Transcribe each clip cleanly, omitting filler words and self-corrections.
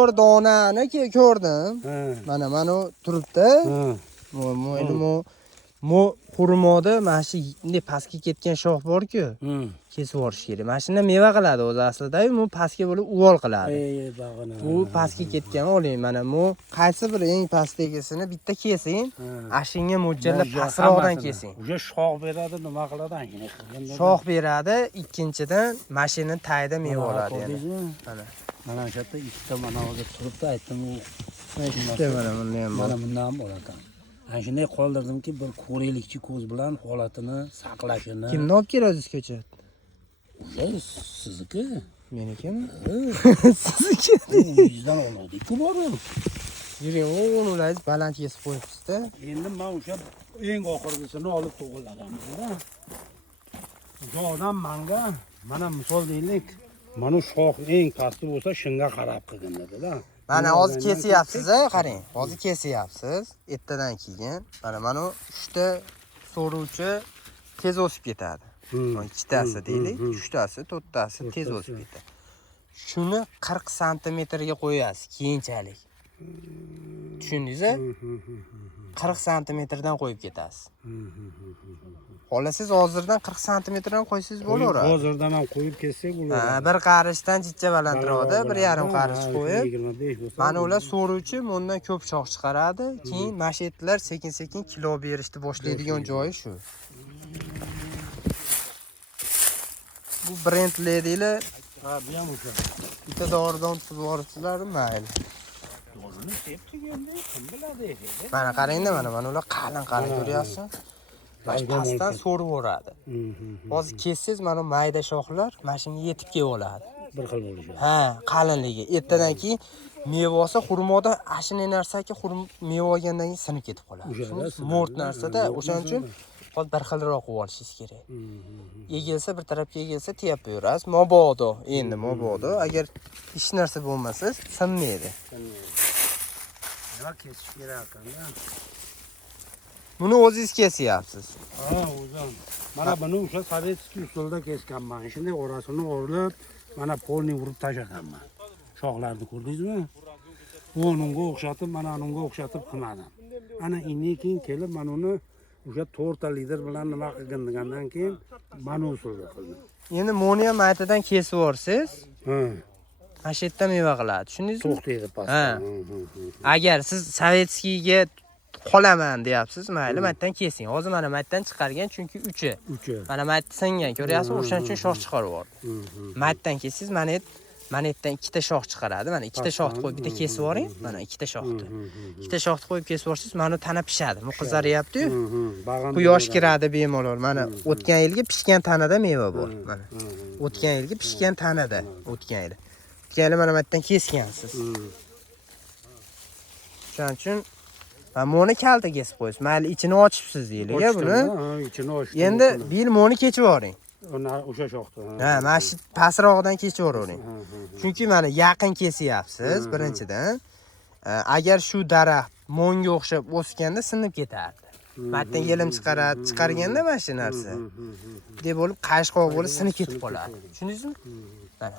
Bir donani ko'rdim. Mana turibdi. Mo xurmoda mana shu bunday pastga ketgan shox bor-ku. Kesib yuborish kerak. Mana shundan meva qiladi o'zi aslida, bu pastga bo'lib uvol qiladi. Bu pastga ketgan oling, mana bu qaysi bir eng pastdagisini bitta kesing, ashunga mo'ljallab pastroqdan kesing. O'sha shox beradi, nima qiladi angina. Shox beradi, ikkinchidan mashina tagida meva oladi yana. Mana shu yerda ikkita mana hozir turibdi, aytdim u. Mana bunday ham bor. Mana bundan ham bo'ladi. Ana shunday qoldirdimki, bir ko'raylikchi ko'z bilan holatini saqlashini. Kimni olib kelasiz ko'chat? Sizniki. Menikimi? Sizniki. Bizdan oldik-ku borib. Yuring, ularni baland kesib qo'yibsiz-da. Endi men o'sha eng oxirgisini olib to'g'irlaganmiz-da. O'sha odam menga mana misol deylik, mana shox eng pasti bo'lsa shunga qarab qilgin dedi-da. Mana hozir kesyapsiz-a, qarang. Hozir kesyapsiz. Ertadan keyin mana 3 ta so'ruvchi tez o'sib ketadi. Ikkitasi deylik, 3 tasi, 4 tasi tez o'sib ketadi. Shuni 40 santimetrga qo'yasiz keyinchalik. Tushundingiz-a? 40 santimetrdan qo'yib ketasiz. Xohlasiz hozirdan 40 santimetrdan qo'ysangiz bo'laveradi. Hozirdan ham qo'yib ketsak bo'laveradi. Bir qarishdan jichcha balandroqda, 1,5 qarish qo'yib. Mana ular so'ruvchi, bundan ko'p shox chiqaradi. Keyin mashetlar sekin-sekin kilo berishni boshlaydigan joyi shu. Bu brend ledilar. Ha, bu ham o'sha. Bitta doridan tutib yuboribsizlar, mayli. Dorini tep qilganda kim biladi? Mana qarangda, mana ular qalin ko'ryapsiz. Pastdan so'rib yuboradi. Hozir kessiz, mana mayda shoxlar mashinaga yetib kelib oladi. Bir xil bo'lishi. Ha, qalinligi. Ertadan keyin mevasi xurmoda ashunday narsaki, meva olgandan keyin sinib ketib qoladi. Mo'rt narsada, o'shaning uchun hozir bir xilroq qilib olishingiz kerak. Egilsa bir tarafga egilsa tiyab yurasiz. Mabodo, endi mabodo, agar hech narsa bo'lmasa, sinmaydi. Nima kesish kerak ekan-da? Buni o'zingiz kesyapsiz. Ha, o'zim. Mana buni o'sha sovetskiy usulda kesganman. Shunday orasini o'rlab, mana polni urib tashlaganman. Shoxlarni ko'rdingizmi? Unga o'xshatib, mana unga o'xshatib qilmadim. Ana inni keyin kelib, mana uni o'sha 4 ta lider bilan nima qilgan degandan keyin mana usulda qildim. Endi moni ham aytadan kesib yorsiz. Mana shu yerda meva qiladi. Tushundingizmi? To'xtaydi pastda. Agar siz sovetskiyga qolaman deyapsiz, mayli, matdan kesing. Hozir mana matdan chiqargan, chunki 3i. Mana matdan singan, ko'ryapsizmi? O'shaning uchun shox chiqarib yubordi. Matdan kessiz, mana yerdan 2 ta shox chiqaradi. Mana 2 ta shoxni qo'yib bitta kesib yuboring. Mana 2 ta shoxni. 2 ta shoxni qo'yib kesib yuborsiz, mana tana pishadi. Bu qizaryapti-yu. Quyosh kiradi bemalol. Mana o'tgan yilgi pishgan tanada meva bor. Mana. O'tgan yilgi pishgan tanada, o'tgan yil. O'tgan yil mana matdan kesgansiz. Shuning uchun moni kalta kesib qo'ysiz. Mayli ichini ochibsiz deylik-a buni. Ichini ochdim. Endi bil moni kechib yuboring. O'sha shoxda. Ha, mana shu pastroqdan kechib yuboring. Chunki mana yaqin kesyapsiz birinchidan. Agar shu daraxt monga o'xshab o'sganda sinib ketardi. Matdan yelim chiqarganda mana shu narsa. Deb bo'lib qayishqoq bo'lib sinib ketib qoladi. Tushundingizmi? Mana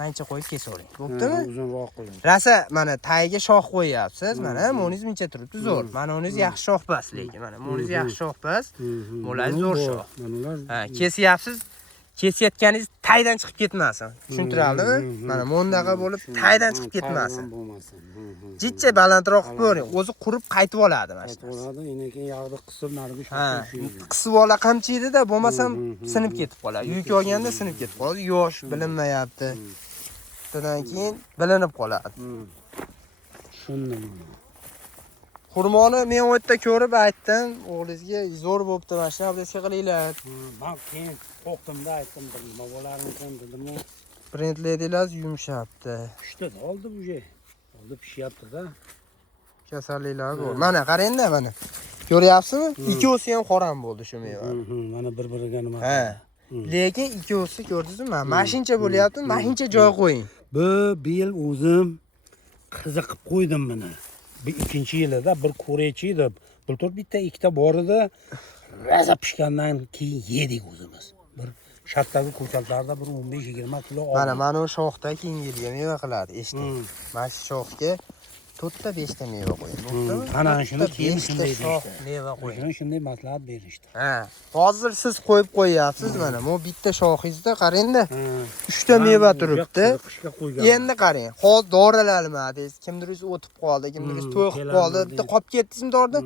mancha qo'yib kesavering. Bo'ptimi? Uzunroq qiling. Rasa mana tagiga shox qo'yapsiz. Mana moniz mincha turibdi, zo'r. Mana uniz yaxshi shox bas lekin. Mana moniz yaxshi shox bas. Mo'lay zo'r shox. Ha, kesyapsiz. Kesayotganingiz taydan chiqib ketmasin. Tushuntiradimi? Mana mondaqa bo'lib taydan chiqib ketmasin. Jichcha balandroq qilib qo'ying. O'zi qurib qaytib oladi mana shu. Bo'ladi, keyin yog'ni qisib nariga sho'rib. Qisib ola qamchiydi-da, bo'lmasam sinib ketib qoladi. Yuk olganda sinib ketib qoladi. Yosh bilinmayapti. Shundan keyin bilinib qoladi. Tushundim. Xurmoni men u yerda ko'rib aytdim, o'g'lingizga zo'r bo'pti, mana shu narsa qilinglar. Men keyin qo'rqdimda aytdim, nima bo'larmikin dedim. Brendledilar yumshabdi. Pishdi, oldi bu yer. Oldi pishyapti-da. Kasalliklar bor. Mana qarangda mana. Ko'ryapsizmi? Ikkovsi ham qoram bo'ldi shu meva. Mana bir-biriga nima. Ha. Lekin ikkovsi ko'rdingizmi? Mashincha bo'lyapti, mashincha joy qo'ying. Bu yil o'zim qiziqib qo'ydim buni. Bu ikkinchi yilida bir ko'raychi edi. Bultur bitta ikkita bor edi. Raza pishgandan keyin yedik o'zimiz. Bir Shatdagi ko'chatlarda bir 15-20 kilo Mana o shoxda keyingi yilga meva qiladi, eshiting. Mana shu shoxga 4 ta 5 ta meva qo'ying. Bo'ptimi? Ana shuni keyin 5 ta shunday shox deyishdi. meva qo'ying. Shunday maslahat berishdi. Ha, hozir siz qo'yib qo'yapsiz mana. Bu bitta shoxingizda qarang-da. 3 ta meva turibdi. Endi qarang, hozir dorilarmadingiz, kimdiringiz o'tib qoldi, kimdiringiz to'y qilib qoldi, bitta qolib ketdingizmi dorda?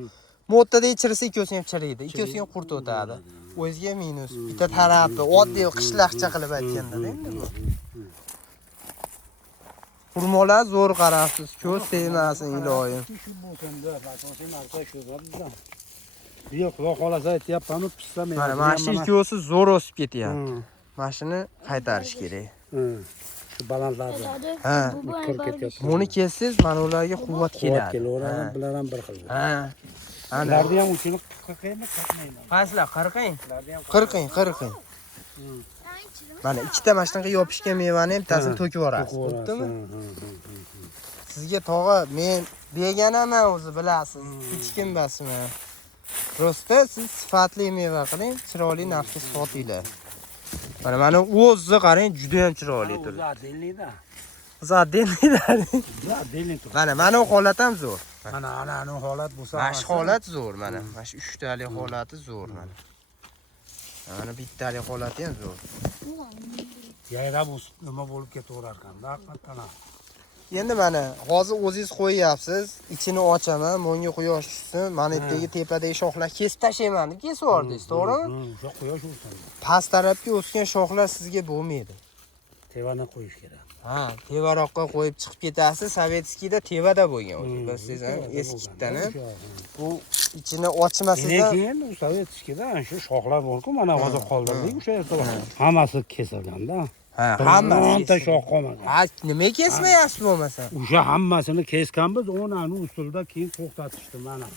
Mo'ttada ichirsa ikkosi ham chiriydi, ikkosi ham qurt o'tadi. O'ziga minus, bitta tarafi, oddiy qishloqcha qilib aytganda endi bu. Xurmolar zo'r qarabsiz, ko'z tegmasin iloyim. Shu bo'lganda, asosiy narsa shu bizda. Yo'q, xudo xolasa aytyapman, pissa men. Mana shu ikkosi zo'r o'sib ketyapti. Mana shuni qaytarish kerak. Shu balandlarni. Ha, kirib ketyapti. buni kelsangiz, mana ularga quvvat keladi. Kelaveradi, bular ham bir xil. Ha. Ularni ham uchini qirqaymi, qirqmayman. Qayslar, qirqing. Mana ikkita mana shunaqa yopishgan mevani ham tasini to'kib yuborasiz, bo'ptimi? Sizga tog'a men berganaman o'zi bilasiz, hech kim emasman. Prosta siz sifatli meva qiling, chiroyli narxga sotinglar. Mana o'zi qarang, juda ham chiroyli turibdi. Zadelnida. Zadelnida. Mana u holat ham zo'r. Ana holat bo'lsa, mana shu holat zo'r mana. Mana shu 3 talik holati zo'r mana. Mana bittalik holati ham zo'r. Yayrab nima bo'lib ketaverar ekan-da, haqiqatan. Endi mana hozir o'zingiz qo'yyapsiz, ichini ochaman, menga quyosh tushsin, mana yerdagi tepadagi shoxlar kesib tashlayman deb kesib yubordingiz, to'g'rimi? O'sha quyosh ursin. Past tarafga o'sgan shoxlar sizga bo'lmaydi. Tevani qo'yish kerak. Ha, tevaroqqa qo'yib chiqib ketasiz. Sovetskiyda tevada bo'lgan o'zi. Bilsangiz, eskitdan. Bu ichini ochmasangiz ham keyin u Sovetskiyda shu shoxlar bor-ku, mana hozir qoldirdik o'sha yerda. Hammasi kesilganda. Ha, hammasi shox qolmagan. Ha, nima kesmayapsiz bo'lmasa? O'sha hammasini kesganmiz, o'nani usulda keyin to'xtatishdi mana.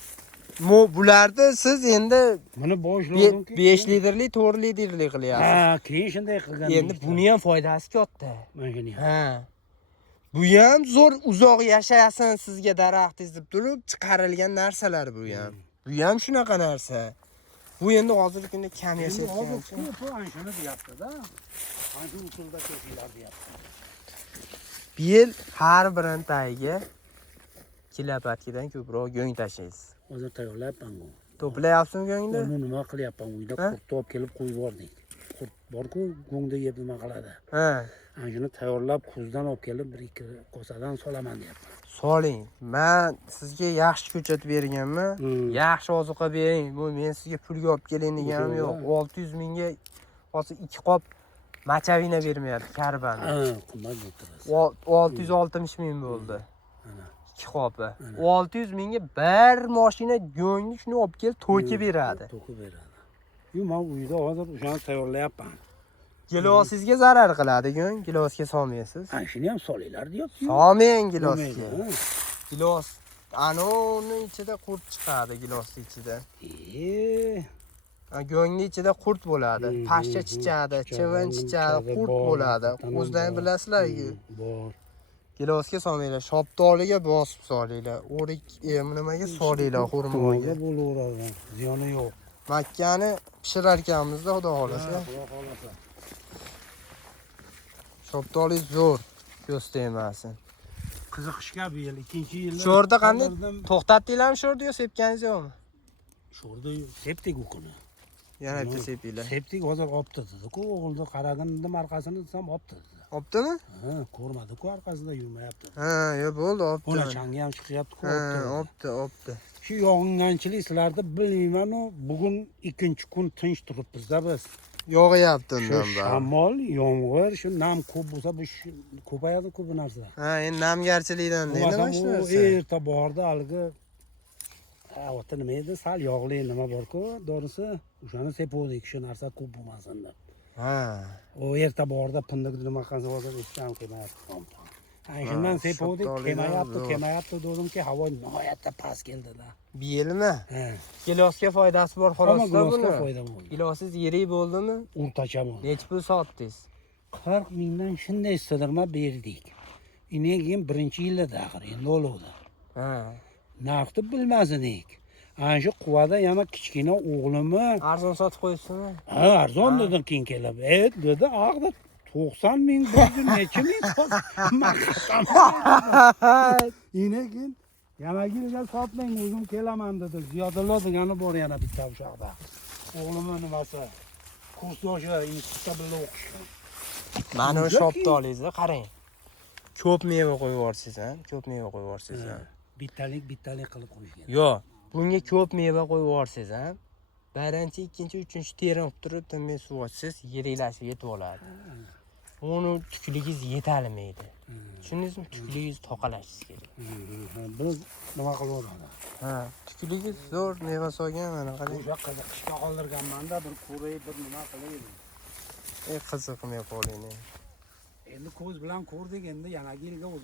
Bularda siz endi buni boshladim-ki 5 litrli, 4 litrli qilyapsiz. Ha, keyin shunday qilgan. Endi buni ham foydasi katta. Mana shuni. Ha. Bu ham zo'r uzoq yashasin sizga daraxtingiz deb turib chiqarilgan narsalar bu ham. Bu ham shunaqa narsa. Bu endi hozirgi kunda kam yashayotgan. Hozir ko'p ana shuni deyapti-da. Ana shu usulda kesinglar deyapti. Bu yil har birintagiga kilopatkidan ko'proq go'ng tashlaysiz. Hozir tayyorlayapman bu. To'playapsizmi go'ngni? Uni nima qilyapman? Uyda qurt olib kelib qo'yib yubordik. Qurt bor-ku, go'ngda yeb nima qiladi. Ha. Ana shuni tayyorlab, kuzdan olib kelib 1-2 kosadan solaman deyapman. Soling. Men sizga yaxshi ko'chat berganman. Yaxshi ozuqa bering. Bu men sizga pulga olib keling deganim yo'q. 600 mingga hozir 2 qop machavina bermayapti karbani. Ha, qimmat bo'ldi. 660 ming bo'ldi. 2 qopi. 600 mingga bir mashina go'ngni shuni olib kelib to'kib beradi. To'kib beradi. Men uyda hozir o'shani tayyorlayapman. Gilosingizga zarar qiladi go'ng, gilosga solmaysiz. Ana shuni ham solinglar deyapti. Solmang gilosga. Gilos uni ichida qurt chiqadi gilosning ichida. Go'ngning ichida qurt bo'ladi. Pashsha chichadi, chivin chichadi, qurt bo'ladi. O'zlaringiz bilasizlar-ku. Bor. Gilosga solmanglar, shoptoliga bosib solinglar. O'rik nimaga solinglar, xurmoga. Bo'laveradi. Ziyoni yo'q. Makkani pishirar ekanmiz-da, xudo xolasa. Xudo xolasa. Shoptoli zo'r, ko'z tegmasin. Qiziqishga bu yil, ikkinchi yilda. Sho'rda qanday to'xtatdinglarmi sho'rda yo sepganingiz yo'qmi? Sho'rda sepdik u kuni. Yana bitta sepinglar. Sepdik, hozir olibdi dedi-ku, o'g'ilni qaragandim orqasini desam olibdi dedi. Olibdimi? Ha, ko'rmadi-ku, orqasida yurmayapti. Ha, yo bo'ldi, olibdi. Ona changi ham chiqyapti-ku, olibdi. Olibdi. Shu yog'inganchilik sizlarda bilmayman-u, bugun ikkinchi kun tinch turibmiz-da biz. Yog'yapti undan bari. Shamol, yomg'ir, shu nam ko'p bo'lsa, bu ko'payadi-ku bu narsa. Ha, endi namgarchilikdan endi mana shu narsa. Erta bordi haligi ota nima edi, sal yog'li nima bor-ku, dorisi, o'shani sepuvdik, shu narsa ko'p bo'lmasin deb. Ha. O erta bordi, pindiq nima qilsa, hozir eshitgan kelmayapti. Shundan sepuvdik, kemayapti dedimki, havo nihoyatda past keldi-da. Bu yilmi? Ha. Gilosga foydasi bor xolos-da buni. Foyda bo'ldi. Gilosiz yirik bo'ldimi? O'rtacha bo'ldi. Necha pul sotdingiz? 40 mingdan shunday sig'irma berdik. Keyin birinchi yilda axir endi oluvdi. Ha. Narxni bilmas edik. Ana shu quvada yana kichkina o'g'limi, Arzon sotib qo'yibsizmi? ha, arzon dedim keyin kelib. Dedi, ag'da 90 ming, necha ming keyin yana yilga sotmang, o'zim kelaman dedi. Ziyodalar degani bor yana bitta o'shaqda. O'g'limni nimasi? Kursdoshlar institutda birga o'qishgan. Mana shu shopdolingizda qarang. Ko'p meva qo'yib yuborsiz, ha? Ko'p meva qo'yib yuborsiz, ha? Bittalik qilib qo'yishgan. Yo'q, bunga ko'p meva qo'yib yuborsiz, ha? Birinchi, ikkinchi, uchinchi terim qilib turib, tinmay suv ochsiz, yeriklashib yetib oladi. Uni tukligingiz yetalmaydi. Tushundingizmi? Tukligingiz toqalashingiz kerak. Biz nima qilaveradi? Ha, tukligingiz zo'r meva solgan mana qarang. O'sha qiziqishga qoldirganman-da, bir ko'ray, bir nima qilaylik. Qiziqmay qoling. Endi ko'z bilan ko'rdik, endi yana yilga o'zim